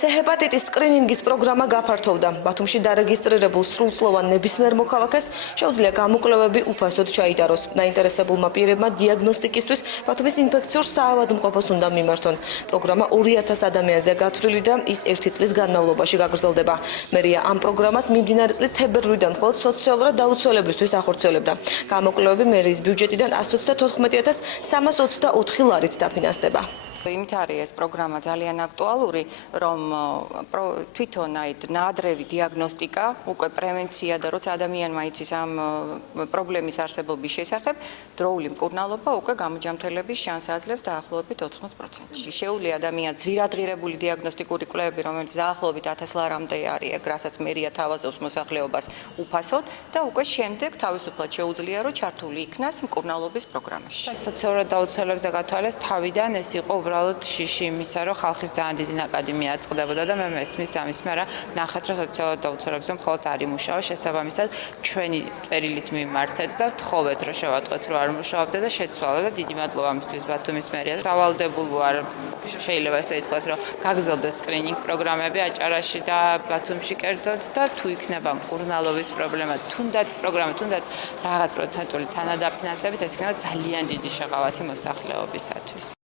C-ჰეპატიტის სკრინინგის პროგრამა გაფართოვდა. ბათუმში დარეგისტრირებულ სრულწლოვან ნებისმიერ მოქალაქეს შეუძლია გამოკვლევები უფასოდ ჩაიტაროს. დაინტერესებულმა პირებმა დიაგნოსტიკისთვის ბათუმის ინფექციურ საავადმყოფოს უნდა მიმართონ. პროგრამა 2000 ადამიანზე გათვლილი და ის 1 წლის განმავლობაში გაგრძელდება. მერია ამ პროგრამას მიმდინარე წლის თებერვლიდან მხოლოდ სოციალურად დაუცველებლისთვის ახორციელებდა. გამოკვლევები მერიის ბიუჯეტიდან 134,324 ლარით დაფინანსდება. იმით არის ეს პროგრამა ძალიან აქტუალური, რომ თვითონ ნაადრევი დიაგნოსტიკა, უკვე პრევენცია და როცა ადამიანმა იცის ამ პრობლემის არსებობის შესახებ, დროული მკურნალობა უკვე გამოჯამთელების შანსს აძლევს დაახლოებით 80%-ში. შეუძლია ადამიანს ძვირადღირებული დიაგნოსტიკური კვლევები, რომელიც დაახლოებით 1000 ლარამდე არის, რასაც მერია თავაზობს მოსახლეობას უფასოდ და უკვე შემდეგ თავისუფლად შეუძლია, რომ ჩართული იქნას მკურნალობის პროგრამაში. სოციალურად დაუცველებზე გათვალეს თავიდან ეს იყო უბრალოდ შიში იმისა, რომ ხალხის ძალიან დიდი ნაკადი მიაწყდებოდა და მე მესმის ამის, მაგრამ ნახეთ, რომ სოციალურად დაუცველებზე მხოლოდ არ იმუშავა, შესაბამისად ჩვენი წერილით მიმართეთ და ვთხოვეთ, რომ შევატყვეთ, რომ არ მუშაობდა და შეცვალა და დიდი მადლობა ამისთვის ბათუმის მერია. სავალდებულ ვარ, შეიძლება ესე ითქვას, რომ გაგრძელდეს სკრინინგ პროგრამები აჭარაში და ბათუმში კერძოდ და თუ იქნება მკურნალობის პრობლემა, თუნდაც რაღაც პროცენტული თანადაფინანსებით, ეს იქნება ძალიან დიდი შეღავათი მოსახლეობისათვის.